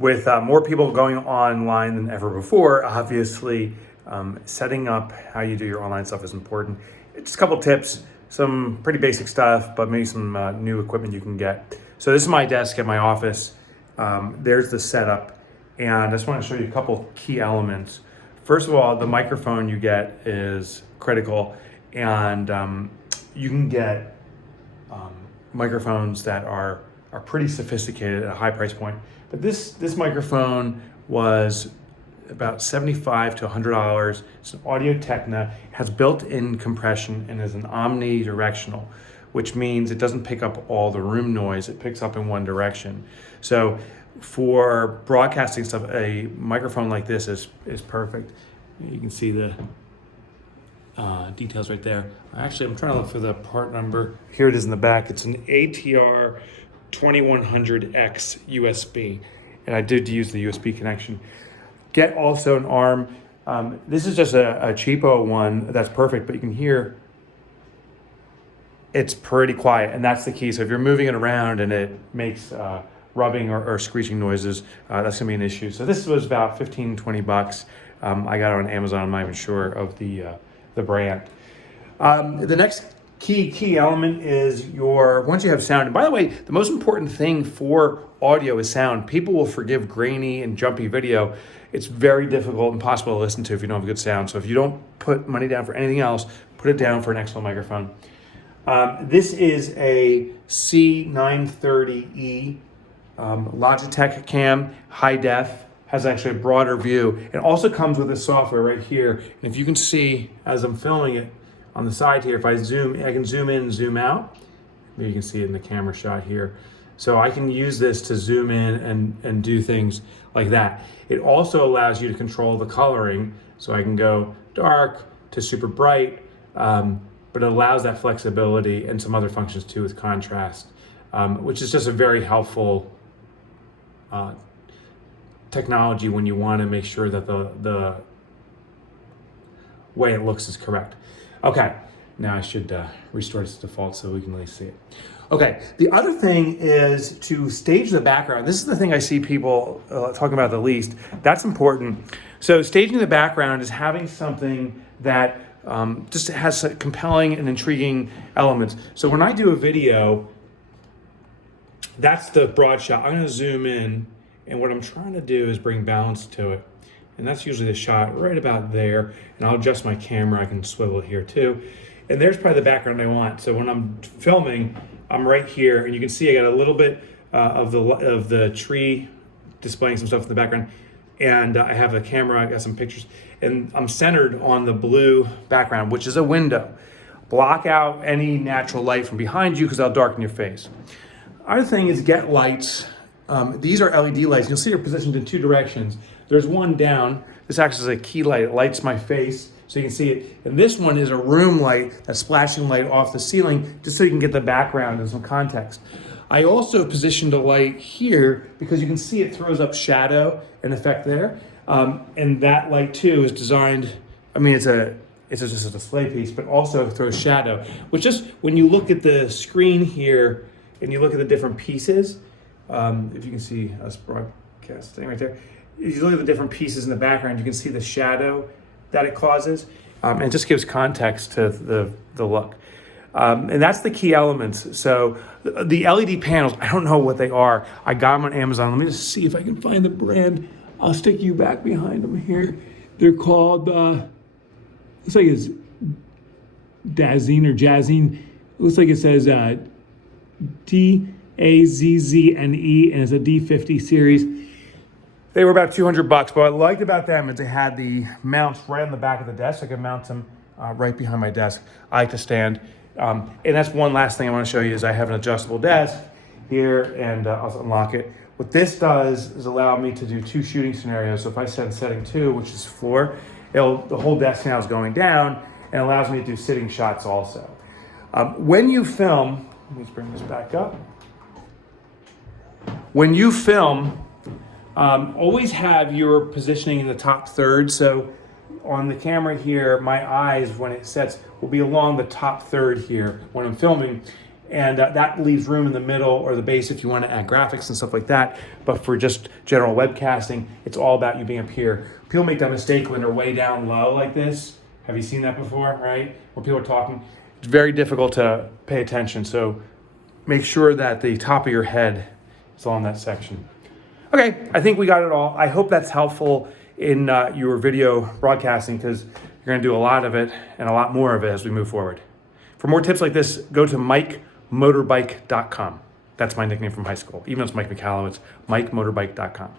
with more people going online than ever before, obviously setting up how you do your online stuff is important. Just a couple tips, some pretty basic stuff, but maybe some new equipment you can get. So this is my desk at my office. There's the setup, and I just want to show you a couple key elements. First of all, the microphone you get is critical, and you can get microphones that are pretty sophisticated at a high price point. But this microphone was about $75 to $100. It's an Audio Technica, has built-in compression, and is an omnidirectional, which means it doesn't pick up all the room noise. It picks up in one direction. So for broadcasting stuff, a microphone like this is perfect. You can see the details right there. Actually, I'm trying to look for the part number. Here it is in the back. It's an ATR 2100X USB, and I did use the USB connection. Get also an arm. This is just a cheapo one that's perfect, but you can hear it's pretty quiet, and that's the key. So if you're moving it around and it makes rubbing or screeching noises, that's gonna be an issue. So this was about 15, 20 bucks. I got it on Amazon. I'm not even sure of the brand. The next key element is once you have sound. And by the way, the most important thing for audio is sound. People will forgive grainy and jumpy video. It's very difficult, impossible to listen to if you don't have good sound. So if you don't put money down for anything else, put it down for an excellent microphone. This is a C930E Logitech cam, high def, has actually a broader view. It also comes with this software right here. And if you can see, as I'm filming it on the side here, if I zoom, I can zoom in and zoom out. Maybe you can see it in the camera shot here. So I can use this to zoom in and do things like that. It also allows you to control the coloring. So I can go dark to super bright, but it allows that flexibility and some other functions too with contrast, which is just a very helpful technology when you want to make sure that the way it looks is correct. Okay, now I should restore this to default so we can really see it. Okay, the other thing is to stage the background. This is the thing I see people talking about the least. That's important. So staging the background is having something that just has compelling and intriguing elements. So when I do a video, that's the broad shot. I'm gonna zoom in, and what I'm trying to do is bring balance to it. And that's usually the shot right about there. And I'll adjust my camera, I can swivel here too. And there's probably the background I want. So when I'm filming, I'm right here, and you can see I got a little bit of the tree displaying some stuff in the background. And I have a camera, I got some pictures, and I'm centered on the blue background, which is a window. Block out any natural light from behind you because that'll darken your face. Other thing is get lights. These are LED lights. You'll see they're positioned in two directions. There's one down. This acts as a key light. It lights my face so you can see it. And this one is a room light that's splashing light off the ceiling just so you can get the background and some context. I also positioned a light here because you can see it throws up shadow and effect there. And that light too is designed, I mean, it's just a display piece, but also throws shadow, which just, when you look at the screen here and you look at the different pieces, if you can see us broadcasting right there, if you look at the different pieces in the background, you can see the shadow that it causes, and it just gives context to the look. And that's the key elements. So the LED panels, I don't know what they are. I got them on Amazon. Let me just see if I can find the brand. I'll stick you back behind them here. They're called, looks like it's Dazzine or Jazzine. It looks like it says DAZZNE, and it's a D50 series. They were about 200 bucks, but what I liked about them is they had the mounts right on the back of the desk. I could mount them right behind my desk. I like to stand. And that's one last thing I want to show you is I have an adjustable desk here, and I'll unlock it. What this does is allow me to do two shooting scenarios. So if I set setting 2, which is floor, the whole desk now is going down, and allows me to do sitting shots also. When you film, let me just bring this back up. When you film, always have your positioning in the top third. So on the camera here, my eyes, when it sets, will be along the top third here when I'm filming. And that leaves room in the middle or the base if you want to add graphics and stuff like that. But for just general webcasting, it's all about you being up here. People make that mistake when they're way down low like this. Have you seen that before, right? When people are talking, it's very difficult to pay attention. So make sure that the top of your head is on that section. Okay, I think we got it all. I hope that's helpful in your video broadcasting, because you're going to do a lot of it and a lot more of it as we move forward. For more tips like this, go to MikeMotorbike.com. That's my nickname from high school. Even though it's Mike Michalowicz, MikeMotorbike.com.